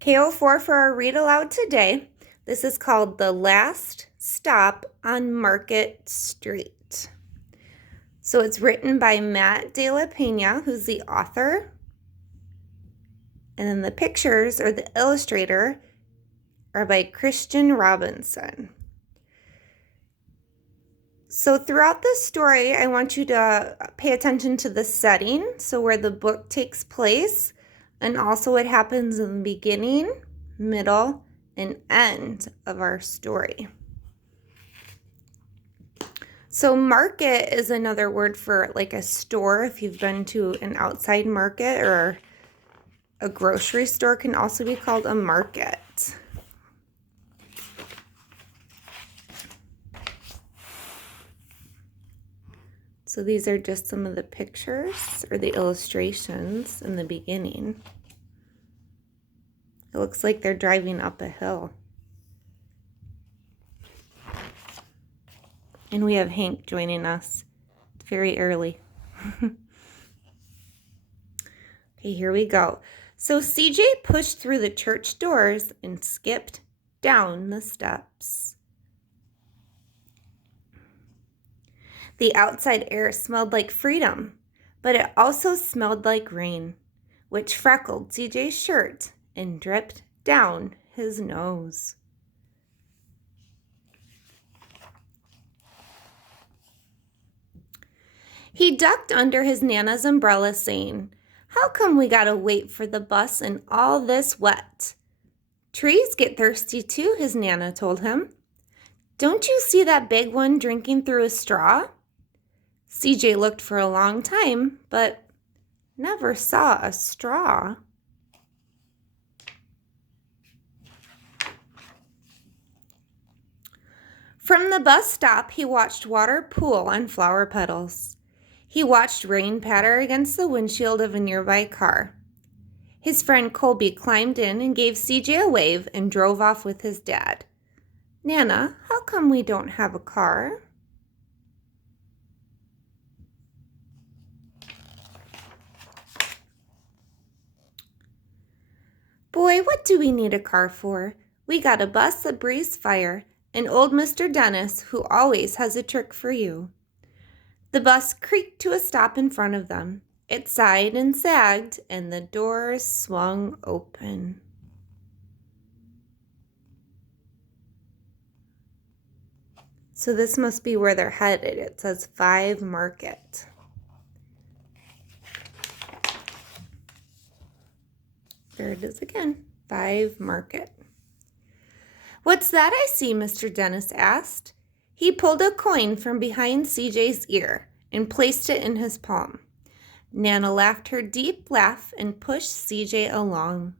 KO4 for our read aloud today. This is called The Last Stop on Market Street. So it's written by Matt De La Pena, who's the author. And then the pictures or the illustrator are by Christian Robinson. So throughout this story, I want you to pay attention to the setting, so where the book takes place, and also what happens in the beginning, middle, and end of our story. So market is another word for like a store. If you've been to an outside market, or a grocery store can also be called a market. So these are just some of the pictures or the illustrations in the beginning. It looks like they're driving up a hill. And we have Hank joining us. It's very early. Okay, here we go. So CJ pushed through the church doors and skipped down the steps. The outside air smelled like freedom, but it also smelled like rain, which freckled CJ's shirt and dripped down his nose. He ducked under his Nana's umbrella, saying, "How come we gotta wait for the bus in all this wet?" "Trees get thirsty too," his Nana told him. "Don't you see that big one drinking through a straw?" CJ looked for a long time, but never saw a straw. From the bus stop, he watched water pool on flower petals. He watched rain patter against the windshield of a nearby car. His friend Colby climbed in and gave CJ a wave and drove off with his dad. "Nana, how come we don't have a car?" "Boy, what do we need a car for? We got a bus, a breeze fire, and old Mr. Dennis, who always has a trick for you." The bus creaked to a stop in front of them. It sighed and sagged, and the doors swung open. So this must be where they're headed. It says 5 Market. There it is again, 5 Market. "What's that I see?" Mr. Dennis asked. He pulled a coin from behind CJ's ear and placed it in his palm. Nana laughed her deep laugh and pushed CJ along.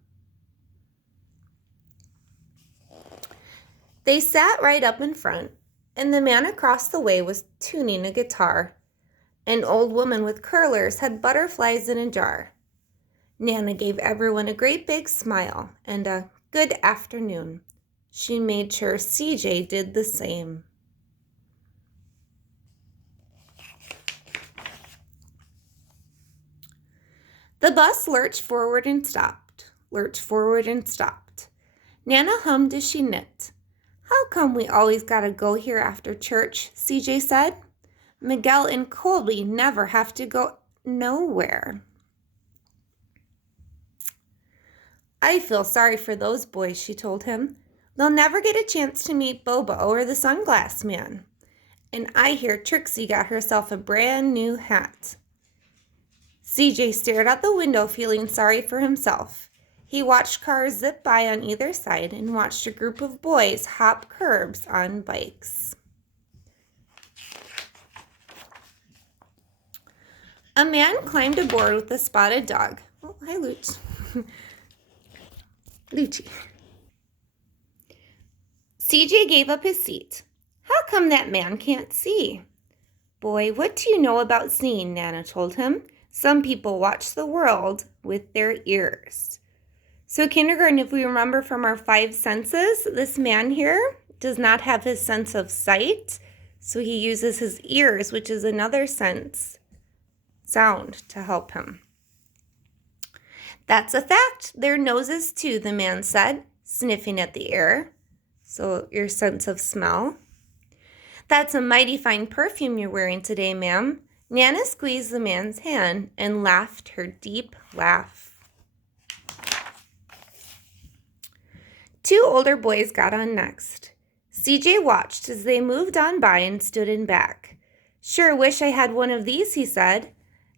They sat right up in front, and the man across the way was tuning a guitar. An old woman with curlers had butterflies in a jar. Nana gave everyone a great big smile and a good afternoon. She made sure CJ did the same. The bus lurched forward and stopped, lurched forward and stopped. Nana hummed as she knit. "How come we always gotta go here after church?" CJ said. "Miguel and Colby never have to go nowhere." "I feel sorry for those boys," she told him. "They'll never get a chance to meet Bobo or the Sunglass Man. And I hear Trixie got herself a brand new hat." CJ stared out the window, feeling sorry for himself. He watched cars zip by on either side and watched a group of boys hop curbs on bikes. A man climbed aboard with a spotted dog. Oh, hi, Luch. Lucci. CJ gave up his seat. "How come that man can't see?" "Boy, what do you know about seeing?" Nana told him. "Some people watch the world with their ears." So kindergarten, if we remember from our 5 senses, this man here does not have his sense of sight, so he uses his ears, which is another sense, sound, to help him. That's a fact. Their noses too, the man said, sniffing at the air. So your sense of smell. That's a mighty fine perfume you're wearing today, ma'am. Nana squeezed the man's hand and laughed her deep laugh. Two older boys got on next. CJ watched as they moved on by and stood in back. Sure wish I had one of these, he said.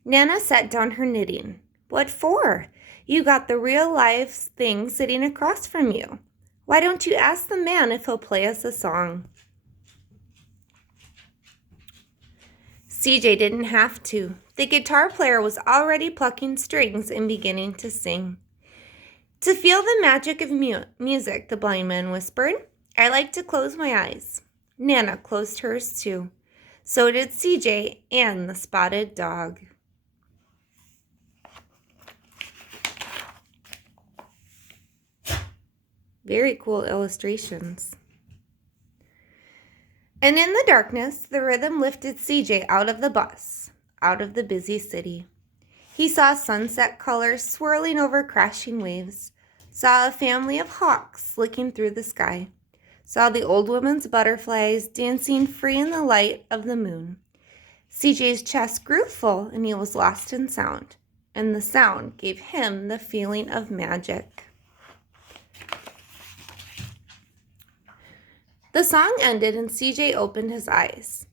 Nana set down her knitting. What for? You got the real live thing sitting across from you. Why don't you ask the man if he'll play us a song? CJ didn't have to. The guitar player was already plucking strings and beginning to sing. To feel the magic of music, the blind man whispered, I like to close my eyes. Nana closed hers too. So did CJ and the spotted dog. Very cool illustrations. And in the darkness, the rhythm lifted CJ out of the bus, out of the busy city. He saw sunset colors swirling over crashing waves, saw a family of hawks looking through the sky, saw the old woman's butterflies dancing free in the light of the moon. CJ's chest grew full and he was lost in sound, and the sound gave him the feeling of magic. The song ended and CJ opened his eyes.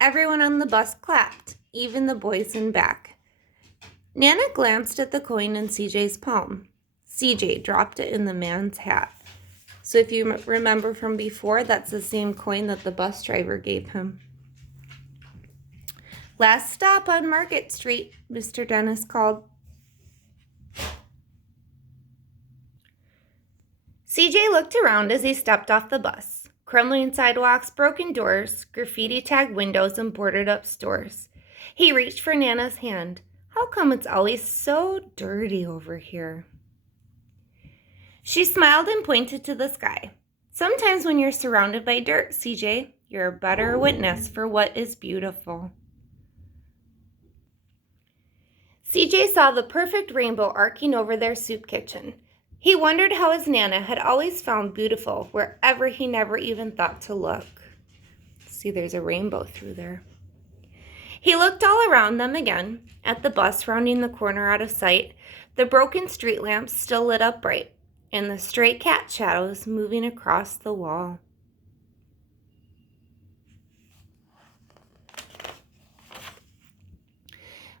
Everyone on the bus clapped, even the boys in back. Nana glanced at the coin in CJ's palm. CJ dropped it in the man's hat. So if you remember from before, that's the same coin that the bus driver gave him. Last stop on Market Street, Mr. Dennis called. CJ looked around as he stepped off the bus. Crumbling sidewalks, broken doors, graffiti-tagged windows, and boarded-up stores. He reached for Nana's hand. How come it's always so dirty over here? She smiled and pointed to the sky. Sometimes when you're surrounded by dirt, CJ, you're a better witness for what is beautiful. CJ saw the perfect rainbow arcing over their soup kitchen. He wondered how his Nana had always found beautiful wherever he never even thought to look. See, there's a rainbow through there. He looked all around them again, at the bus rounding the corner out of sight, the broken street lamps still lit up bright, and the stray cat shadows moving across the wall.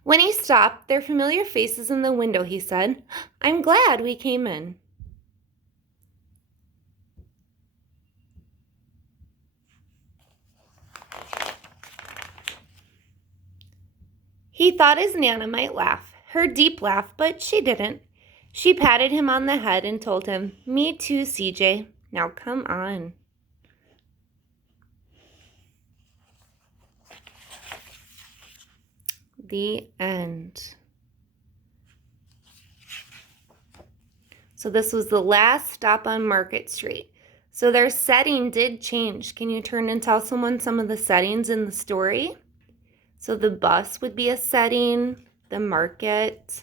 When he stopped, their familiar faces in the window, he said, I'm glad we came in. He thought his Nana might laugh, her deep laugh, but she didn't. She patted him on the head and told him, Me too, CJ. Now come on. The end. So this was the last stop on Market Street. So their setting did change. Can you turn and tell someone some of the settings in the story? So the bus would be a setting, the market,